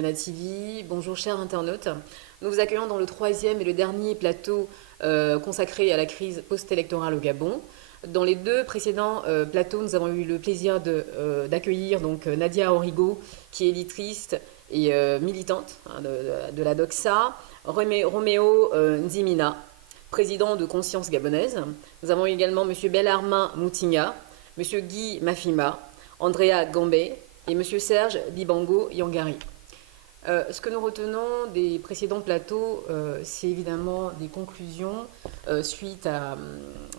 Diana TV. Bonjour chers internautes. Nous vous accueillons dans le troisième et le dernier plateau consacré à la crise post-électorale au Gabon. Dans les deux précédents plateaux, nous avons eu le plaisir d'accueillir donc Nadia Origo, qui est éditrice et militante de la Doxa, Roméo Nzimina, président de Conscience Gabonaise. Nous avons également M. Bellarmin Moutinga, M. Guy Mafima, Andrea Gambé et M. Serge Dibango Yangari. Ce que nous retenons des précédents plateaux, c'est évidemment des conclusions suite à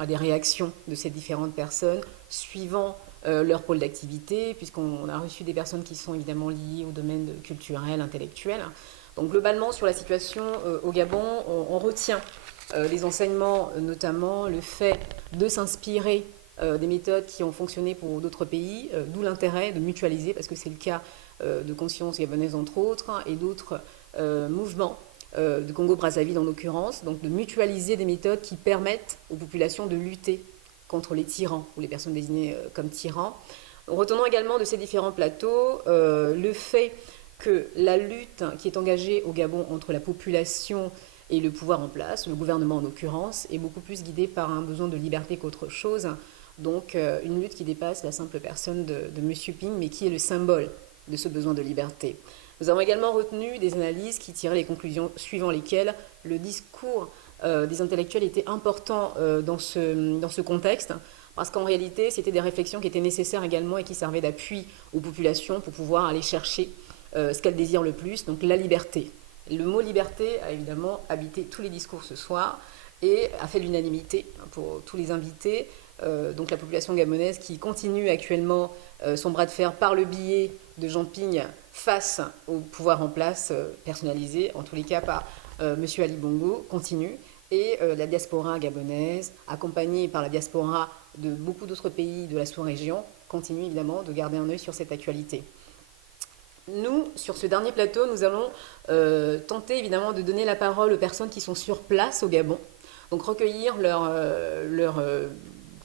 des réactions de ces différentes personnes suivant leur pôle d'activité, puisqu'on a reçu des personnes qui sont évidemment liées au domaine culturel, intellectuel. Donc globalement, sur la situation au Gabon, on retient les enseignements, notamment le fait de s'inspirer des méthodes qui ont fonctionné pour d'autres pays, d'où l'intérêt de mutualiser, parce que c'est le cas de Conscience Gabonaise entre autres, et d'autres mouvements de Congo-Brazzaville en l'occurrence, donc de mutualiser des méthodes qui permettent aux populations de lutter contre les tyrans, ou les personnes désignées comme tyrans. Retenons également de ces différents plateaux le fait que la lutte qui est engagée au Gabon entre la population et le pouvoir en place, le gouvernement en l'occurrence, est beaucoup plus guidée par un besoin de liberté qu'autre chose. Donc une lutte qui dépasse la simple personne de M. Ping, mais qui est le symbole de ce besoin de liberté. Nous avons également retenu des analyses qui tiraient les conclusions suivant lesquelles le discours des intellectuels était important dans ce contexte, parce qu'en réalité, c'était des réflexions qui étaient nécessaires également et qui servaient d'appui aux populations pour pouvoir aller chercher ce qu'elles désirent le plus, donc la liberté. Le mot liberté a évidemment habité tous les discours ce soir et a fait l'unanimité pour tous les invités. Donc la population gabonaise qui continue actuellement son bras de fer par le biais de Jean Ping face au pouvoir en place personnalisé, en tous les cas par M. Ali Bongo, continue. Et la diaspora gabonaise, accompagnée par la diaspora de beaucoup d'autres pays de la sous-région, continue évidemment de garder un œil sur cette actualité. Nous, sur ce dernier plateau, nous allons tenter évidemment de donner la parole aux personnes qui sont sur place au Gabon, donc recueillir leur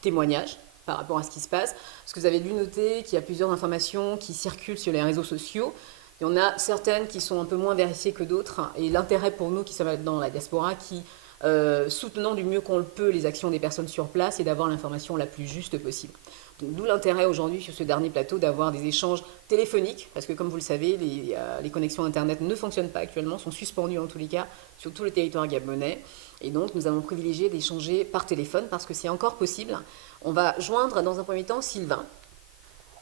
témoignages par rapport à ce qui se passe. Parce que vous avez dû noter qu'il y a plusieurs informations qui circulent sur les réseaux sociaux. Il y en a certaines qui sont un peu moins vérifiées que d'autres. Et l'intérêt pour nous qui sommes dans la diaspora, qui soutenons du mieux qu'on le peut les actions des personnes sur place, et d'avoir l'information la plus juste possible. D'où l'intérêt aujourd'hui sur ce dernier plateau d'avoir des échanges téléphoniques, parce que comme vous le savez, les connexions Internet ne fonctionnent pas actuellement, sont suspendues en tous les cas sur tout le territoire gabonais. Et donc nous allons privilégier d'échanger par téléphone parce que c'est encore possible. On va joindre dans un premier temps Sylvain.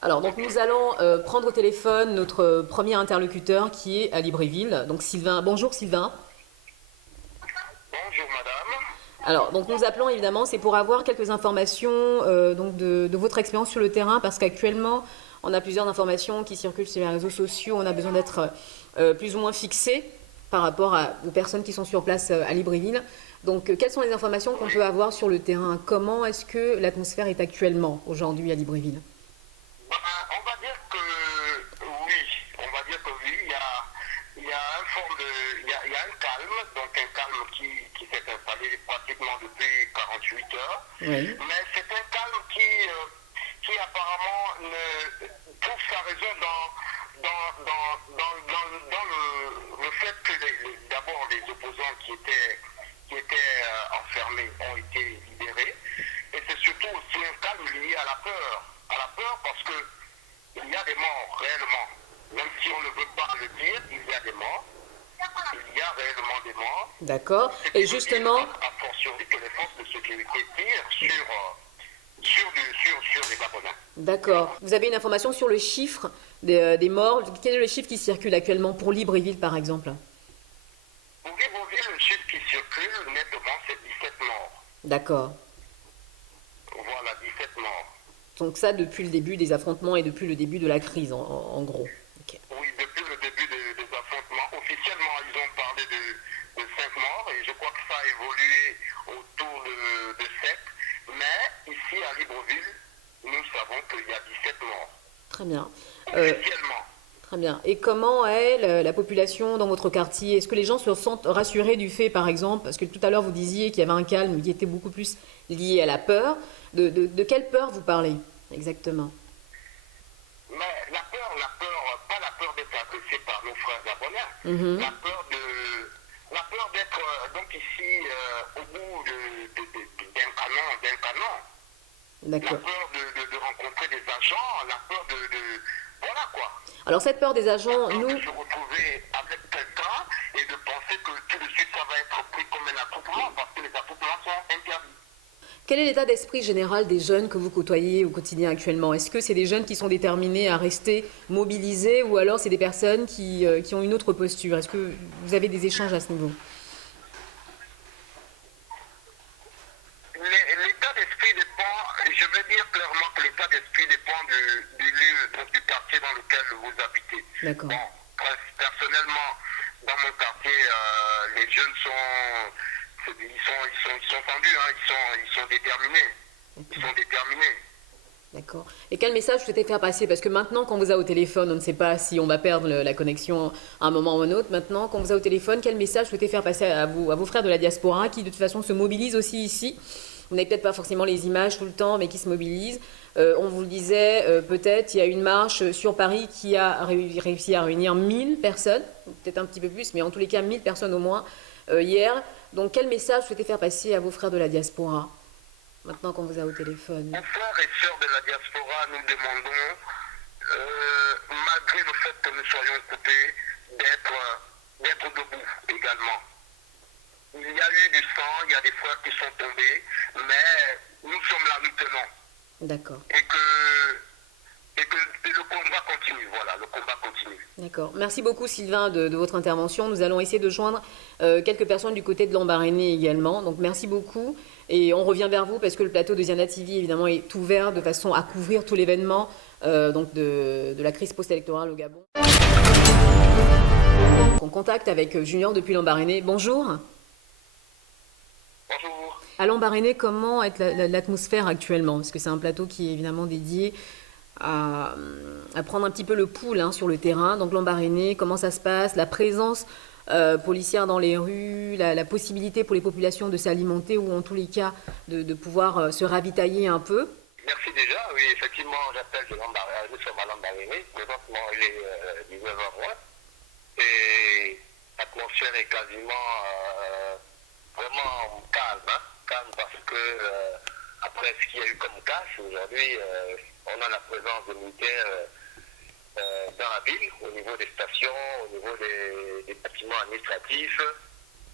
Alors donc nous allons prendre au téléphone notre premier interlocuteur qui est à Libreville. Donc Sylvain, bonjour Sylvain. Bonjour madame. Alors, donc nous appelons évidemment, c'est pour avoir quelques informations donc de votre expérience sur le terrain, parce qu'actuellement, on a plusieurs informations qui circulent sur les réseaux sociaux. On a besoin d'être plus ou moins fixé par rapport aux personnes qui sont sur place à Libreville. Donc, quelles sont les informations qu'on peut avoir sur le terrain? Comment est-ce que l'atmosphère est actuellement aujourd'hui à Libreville? On va dire que oui, il y a un calme, donc un calme qui s'est installé pratiquement depuis 48 heures. Oui. Mais c'est un calme qui apparemment trouve sa raison dans le fait que d'abord les opposants qui étaient enfermés ont été libérés. Et c'est surtout aussi un calme lié à la peur. À la peur parce que il y a des morts réellement. Même si on ne veut pas le dire, il y a des morts. Il y a réellement des morts. D'accord. Et justement, a fortiori que les forces de sécurité tirent sur les Gabonais. d'accord. Vous avez une information sur le chiffre des morts? Quel est le chiffre qui circule actuellement pour Libreville, par exemple? Pour Libreville, le chiffre qui circule nettement, c'est 17 morts. D'accord. Voilà, 17 morts. Donc ça, depuis le début des affrontements et depuis le début de la crise, en gros. Okay. Oui, depuis le début des affrontements. Officiellement, ils ont parlé de 5 morts et je crois que ça a évolué autour de 7. Mais ici, à Libreville, nous savons qu'il y a 17 morts. Très bien. Officiellement. Très bien. Et comment est la population dans votre quartier? Est-ce que les gens se sentent rassurés du fait, par exemple, parce que tout à l'heure vous disiez qu'il y avait un calme qui était beaucoup plus lié à la peur. De quelle peur vous parlez exactement? Mais la peur, pas la peur d'être agressé par nos frères gabonais, rien. Mhm. La peur d'être donc ici au bout d'un canon. La D'accord. peur de rencontrer des agents, la peur voilà quoi. Alors cette peur des La agents, peur nous, de se retrouver avec quelqu'un et de penser que tout de suite ça va être pris comme un attroupement parce que les attroupements sont interdits. quel est l'état d'esprit général des jeunes que vous côtoyez au quotidien actuellement? Est-ce que c'est des jeunes qui sont déterminés à rester mobilisés ou alors c'est des personnes qui ont une autre posture? Est-ce que vous avez des échanges à ce niveau? L'état d'esprit dépend, je vais dire clairement que l'état d'esprit dépend du lieu, donc du quartier dans lequel vous habitez. D'accord. Bon, personnellement, dans mon quartier, les jeunes ils sont tendus, hein, ils sont déterminés. Ils sont déterminés. D'accord. Et quel message vous souhaitez faire passer? Parce que maintenant, quand on vous a au téléphone, on ne sait pas si on va perdre la connexion à un moment ou à un autre. Maintenant, quand on vous a au téléphone, quel message vous souhaitez faire passer à vos frères de la diaspora qui, de toute façon, se mobilisent aussi ici? Vous n'avez peut-être pas forcément les images tout le temps, mais qui se mobilisent. On vous le disait, peut-être, il y a une marche sur Paris qui a réussi à réunir 1000 personnes, peut-être un petit peu plus, mais en tous les cas 1000 personnes au moins hier. Donc, quel message vous souhaitez faire passer à vos frères de la diaspora, maintenant qu'on vous a au téléphone? Aux frères et sœurs de la diaspora, nous demandons, malgré le fait que nous soyons coupés, d'être debout également. Il y a eu du sang, il y a des frères qui sont tombés, mais nous sommes là, nous tenons. D'accord. Et que le combat continue, voilà, le combat continue. D'accord. Merci beaucoup Sylvain de votre intervention. Nous allons essayer de joindre quelques personnes du côté de Lambaréné également. Donc merci beaucoup. Et on revient vers vous parce que le plateau de Ziana TV évidemment est ouvert de façon à couvrir tout l'événement donc de la crise post-électorale au Gabon. En contact avec Junior depuis Lambaréné. Bonjour. Bonjour. À Lambaréné, comment est l'atmosphère actuellement? Parce que c'est un plateau qui est évidemment dédié à prendre un petit peu le pouls hein, sur le terrain. Donc Lambaréné, comment ça se passe? La présence policière dans les rues, la possibilité pour les populations de s'alimenter ou en tous les cas de pouvoir se ravitailler un peu. Merci déjà. Oui, effectivement, j'appelle de Lambaréné. Nous sommes à Lambaréné. Présentement, il est 19h. Et l'atmosphère est quasiment vraiment calme. Hein? Calme parce que après ce qu'il y a eu comme casse, aujourd'hui, on a la présence de militaires dans la ville, au niveau des stations, au niveau des bâtiments administratifs.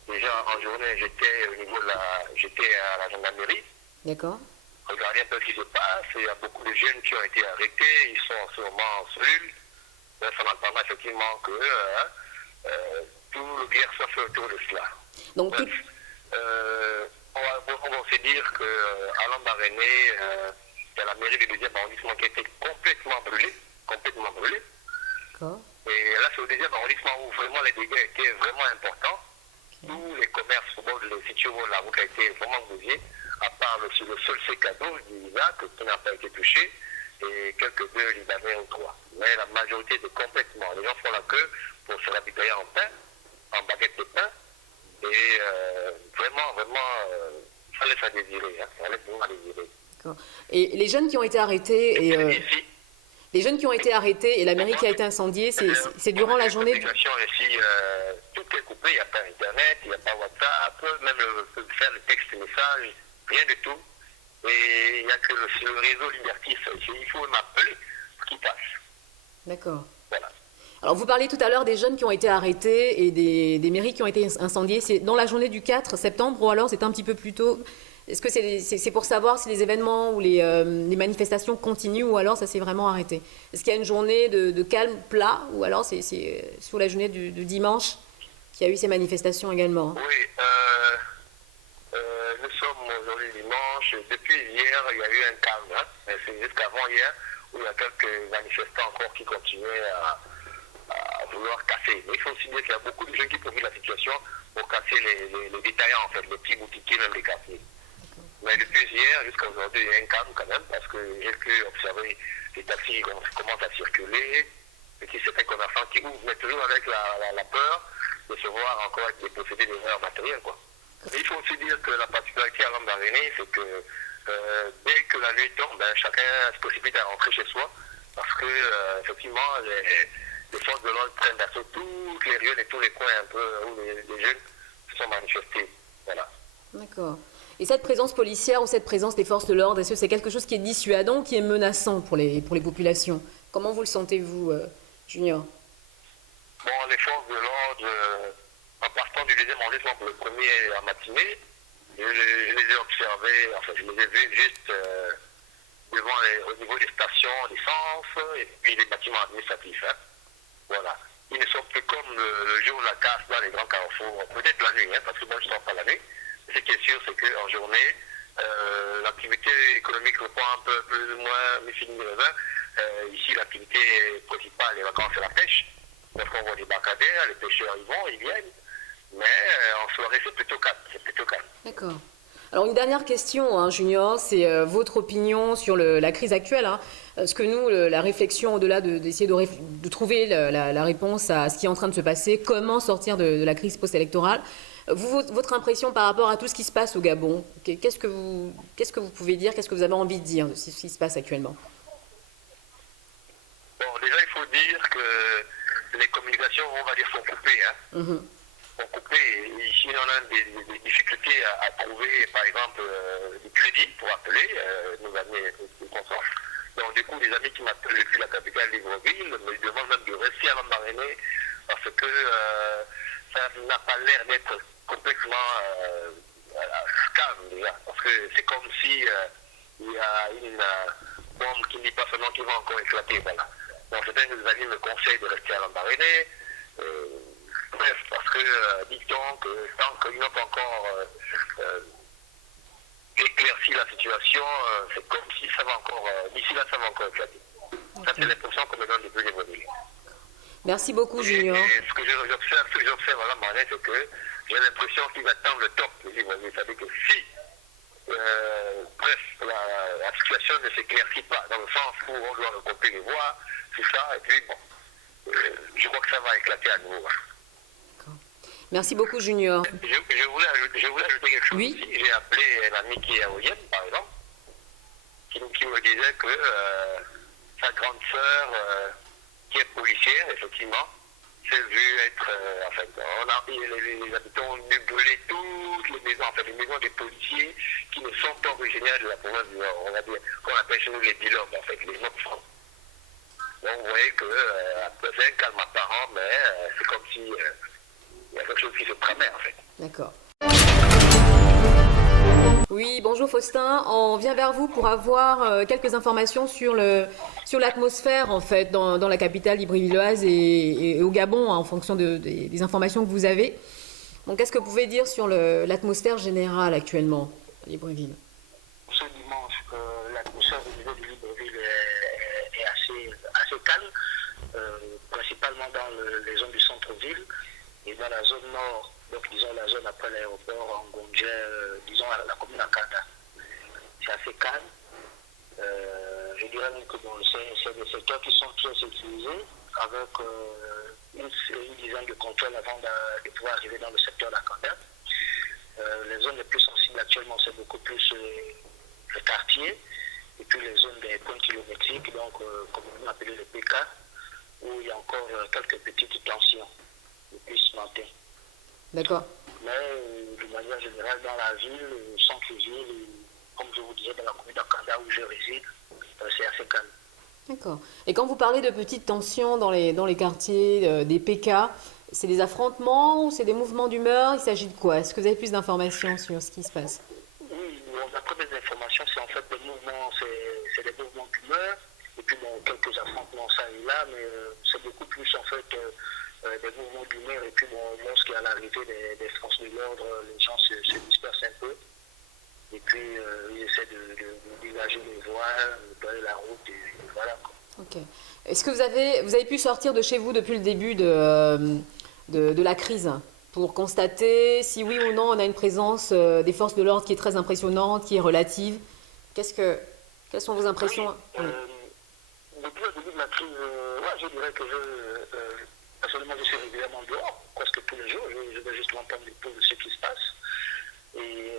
Déjà en journée, j'étais à la gendarmerie. D'accord. Regardez un peu ce qui se passe. Il y a beaucoup de jeunes qui ont été arrêtés. Ils sont en ce moment en cellule. Ça m'entend effectivement que tout le guerre se fait autour de cela. Donc, bref, on va se dire qu'à Lambaréné, il y a la mairie du deuxième arrondissement qui a été complètement brûlée. D'accord. Et là, c'est au deuxième arrondissement où vraiment les dégâts étaient vraiment importants. Okay. Tous les commerces au bord de les situés où la route a été vraiment bousillée, à part le seul C-cadeau du lac qui n'a pas été touché, et quelques deux Libanais ou trois. Mais la majorité est complètement. Les gens font la queue pour se ravitailler en pain, en baguette de pain, et vraiment, ça laisse à désirer. Hein. Ça laisse vraiment à désirer. D'accord. Et les jeunes qui ont été arrêtés les jeunes qui ont été arrêtés et la mairie qui a été incendiée, c'est durant la journée. Ici, tout est coupé, il n'y a pas Internet, il n'y a pas WhatsApp, même faire le texte, message, rien du tout. Et il n'y a que le réseau Libertis. Il faut m'appeler pour qu'il passe. D'accord. Voilà. Alors vous parliez tout à l'heure des jeunes qui ont été arrêtés et des mairies qui ont été incendiées. C'est dans la journée du 4 septembre ou alors c'est un petit peu plus tôt? Est-ce que c'est pour savoir si les événements ou les manifestations continuent ou alors ça s'est vraiment arrêté? Est-ce qu'il y a une journée de calme plat ou alors c'est sur la journée du dimanche qu'il y a eu ces manifestations également? Oui, nous sommes aujourd'hui dimanche. Depuis hier, il y a eu un calme. Hein. C'est jusqu'avant hier où il y a quelques manifestants encore qui continuaient à vouloir casser. Mais il faut aussi dire qu'il y a beaucoup de gens qui profitent de la situation pour casser les détaillants, en fait, les petits boutiquiers, même les quartiers. Mais depuis hier jusqu'à aujourd'hui, il y a un calme quand même, parce que j'ai pu observer les taxis qui commencent à circuler, petits certains commerçants qui ouvrent, mais toujours avec la peur de se voir encore avec des procédés d'erreur matérielle, quoi. Et il faut aussi dire que la particularité à Lambaréné, c'est que dès que la nuit tombe, chacun se précipite à rentrer chez soi, parce que effectivement, les forces de l'ordre prennent d'assaut toutes les ruelles et tous les coins un peu où les jeunes se sont manifestés. Voilà. D'accord. Et cette présence policière ou cette présence des forces de l'ordre, est-ce que c'est quelque chose qui est dissuadant ou qui est menaçant pour les populations? Comment vous le sentez-vous, Junior? Bon, les forces de l'ordre, en partant du deuxième arrondissement, le premier en matinée, je les ai observés, enfin je les ai vus juste au niveau des stations d'essence et puis les bâtiments administratifs. Hein. Voilà. Ils ne sont plus comme le jour de la casse dans les grands carrefours, peut-être la nuit, hein, parce que moi je ne sors pas la nuit. Ce qui est sûr, c'est qu'en journée, l'activité économique reprend un peu plus ou moins mi-fini-mi-revers. Ici, l'activité principale, les vacances, c'est la pêche. Donc on voit des barcadères, les pêcheurs y vont, ils viennent. Mais en soirée, c'est plutôt calme. C'est plutôt calme. D'accord. Alors une dernière question, hein, Junior, c'est votre opinion sur la crise actuelle. Hein. Parce que nous, la réflexion, au-delà d'essayer de trouver la réponse à ce qui est en train de se passer, comment sortir de la crise post-électorale, votre impression par rapport à tout ce qui se passe au Gabon, qu'est-ce que vous pouvez dire, qu'est-ce que vous avez envie de dire de ce qui se passe actuellement? Bon, déjà, il faut dire que les communications, on va dire, sont coupées. Hein. Sont coupées. Et ici, on a des difficultés à trouver, par exemple, du crédit pour appeler nos amis de consorts. Donc, du coup, les amis qui m'appellent depuis la capitale Libreville me demandent même de rester à Lambaréné parce que ça n'a pas l'air d'être complètement calme déjà. Parce que c'est comme si il y a une bombe qui ne dit pas seulement qu'il va encore éclater. Voilà. Donc, certains de mes amis me conseillent de rester à Lambaréné. Bref, parce que dit-on que tant qu'ils n'ont pas encore éclairci la situation, c'est comme si ça va encore, d'ici là, ça va encore éclater. Okay. Ça, c'est l'impression qu'on me donne depuis les mobiles. Merci beaucoup, Junior. Et ce que j'observe à la manette, c'est que j'ai l'impression qu'ils attendent le top. C'est-à-dire que si, bref, la situation ne s'éclaircit pas, dans le sens où on doit recouper les voix, tout ça, et puis bon, je crois que ça va éclater à nouveau. Merci beaucoup, Junior. Je voulais ajouter quelque chose. Oui. Aussi. J'ai appelé un ami qui est à Oyem, par exemple, qui me disait que sa grande sœur, qui est policière, effectivement, s'est vue être... les habitants ont dû brûler toutes les maisons, en fait, les maisons des policiers qui ne sont pas originaires de la province du Nord. On va dire qu'on appelle chez nous les bilogues, en fait, les Nord-France. Donc vous voyez que c'est un calme apparent, mais c'est comme si... il y a quelque chose qui se tramait, en fait. D'accord. Oui, bonjour Faustin. On vient vers vous pour avoir quelques informations sur l'atmosphère, en fait, dans la capitale librevilleoise et au Gabon, hein, en fonction des informations que vous avez. Donc, qu'est-ce que vous pouvez dire sur l'atmosphère générale actuellement à Libreville? Ce dimanche, l'atmosphère au niveau de Libreville est assez calme, principalement dans les zones du centre-ville. Et dans la zone nord, donc disons la zone après l'aéroport, en Gondje, disons la commune Akanda, c'est assez calme. Je dirais même que bon, c'est des secteurs qui sont très sécurisés, avec une dizaine de contrôles avant de pouvoir arriver dans le secteur d'Akanda. Les zones les plus sensibles actuellement, c'est beaucoup plus le quartier, et puis les zones des points kilométriques, donc comme on appelle les PK, où il y a encore quelques petites tensions. Depuis ce matin. D'accord. Mais de manière générale, dans la ville, centre-ville, comme je vous disais, dans la commune d'Akanda où je réside, c'est assez calme. D'accord. Et quand vous parlez de petites tensions dans les quartiers, des PK, c'est des affrontements ou c'est des mouvements d'humeur? Il s'agit de quoi? Est-ce que vous avez plus d'informations sur ce qui se passe? Oui, d'après mes informations, c'est en fait des mouvements, c'est des mouvements d'humeur, et puis bon, quelques affrontements ça et là, mais c'est beaucoup plus en fait... des mouvements d'humeur et puis bon, lorsqu'il y a l'arrivée des forces de l'ordre, les gens se dispersent un peu et puis ils essaient de dégager les voies, de donner la route et voilà quoi. Ok. Est-ce que vous avez pu sortir de chez vous depuis le début de la crise pour constater si oui ou non on a une présence des forces de l'ordre qui est très impressionnante, qui est relative? Quelles sont vos impressions? Oui, depuis le début de la crise, je dirais que personnellement, je suis régulièrement dehors, presque tous les jours. Je vais juste m'entendre du peu de ce qui se passe. Et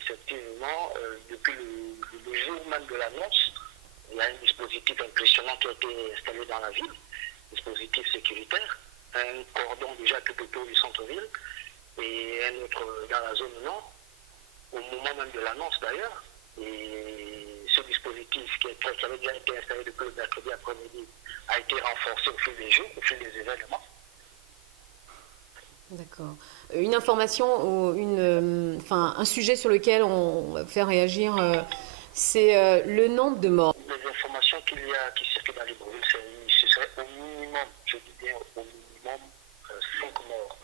effectivement, depuis le jour même de l'annonce, il y a un dispositif impressionnant qui a été installé dans la ville. dispositif sécuritaire, un cordon déjà tout autour du centre-ville et un autre dans la zone nord, au moment même de l'annonce d'ailleurs. Et ce dispositif qui avait déjà été installé depuis le mercredi après-midi a été renforcé au fil des jours, au fil des événements. D'accord. Une information, un sujet sur lequel on va faire réagir, c'est le nombre de morts. Les informations qui circulent dans Libreville, ce serait au minimum, je dis bien au minimum, 5 morts.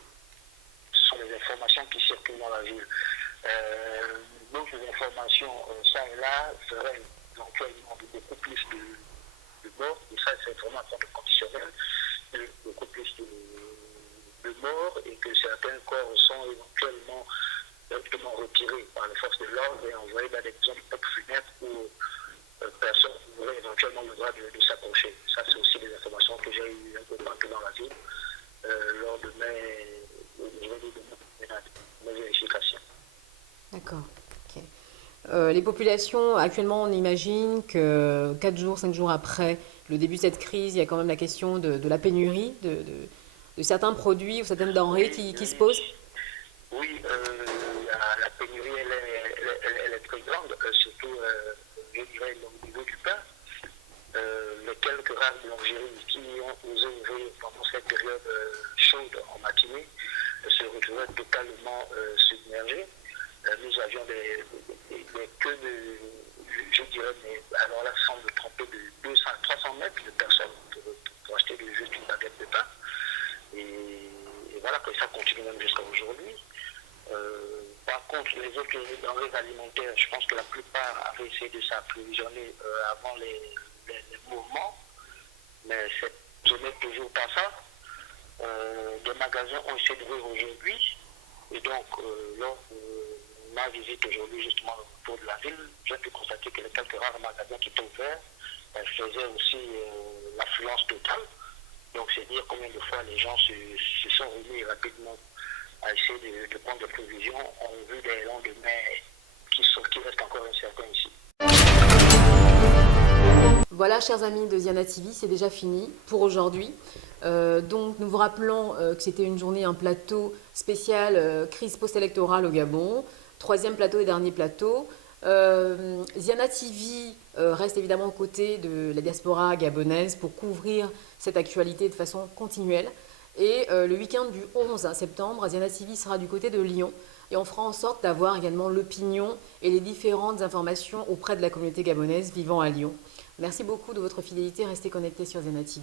Ce sont les informations qui circulent dans la ville. D'autres informations, ça et là, seraient éventuellement beaucoup plus de morts, et ça c'est vraiment un de conditionnel, beaucoup plus de morts, et que certains corps sont éventuellement retirés par les forces de l'ordre et envoyés dans des zones funèbres où personne n'aurait éventuellement le droit de s'approcher. Ça, c'est aussi des informations que j'ai eues un peu partout dans la ville lors de mes vérifications. D'accord. Ok. Les populations, actuellement, on imagine que 4 jours, 5 jours après le début de cette crise, il y a quand même la question de la pénurie de certains produits ou certaines denrées qui se posent. Oui, la pénurie, elle est très grande, surtout, je dirais, au niveau du pain. Les quelques rares boulangeries qui ont osé ouvrir pendant cette période chaude en matinée se retrouvaient totalement submergées. Nous avions des queues de, je dirais, mais alors là, sans me tromper, de 200 à 300 mètres de personnes pour acheter juste une baguette de pain. Et voilà que ça continue même jusqu'à aujourd'hui. Par contre, les autres denrées alimentaires, je pense que la plupart avaient essayé de s'approvisionner avant les mouvements, mais ce n'est toujours pas ça. Des magasins ont essayé d'ouvrir aujourd'hui, et donc lors de ma visite aujourd'hui justement autour de la ville, j'ai pu constater que les quelques rares magasins qui étaient ouverts faisaient aussi l'affluence totale. Donc c'est dire combien de fois les gens se sont remis rapidement à essayer de prendre des provisions en vue des lendemains qui restent encore incertains ici. Voilà, chers amis de Ziana TV, c'est déjà fini pour aujourd'hui. Donc nous vous rappelons que c'était une journée, un plateau spécial crise post-électorale au Gabon, 3e plateau et dernier plateau. Ziana TV reste évidemment aux côtés de la diaspora gabonaise pour couvrir cette actualité de façon continuelle. Et le week-end du 11 septembre, Ziana TV sera du côté de Lyon et on fera en sorte d'avoir également l'opinion et les différentes informations auprès de la communauté gabonaise vivant à Lyon. Merci beaucoup de votre fidélité, restez connectés sur Ziana TV.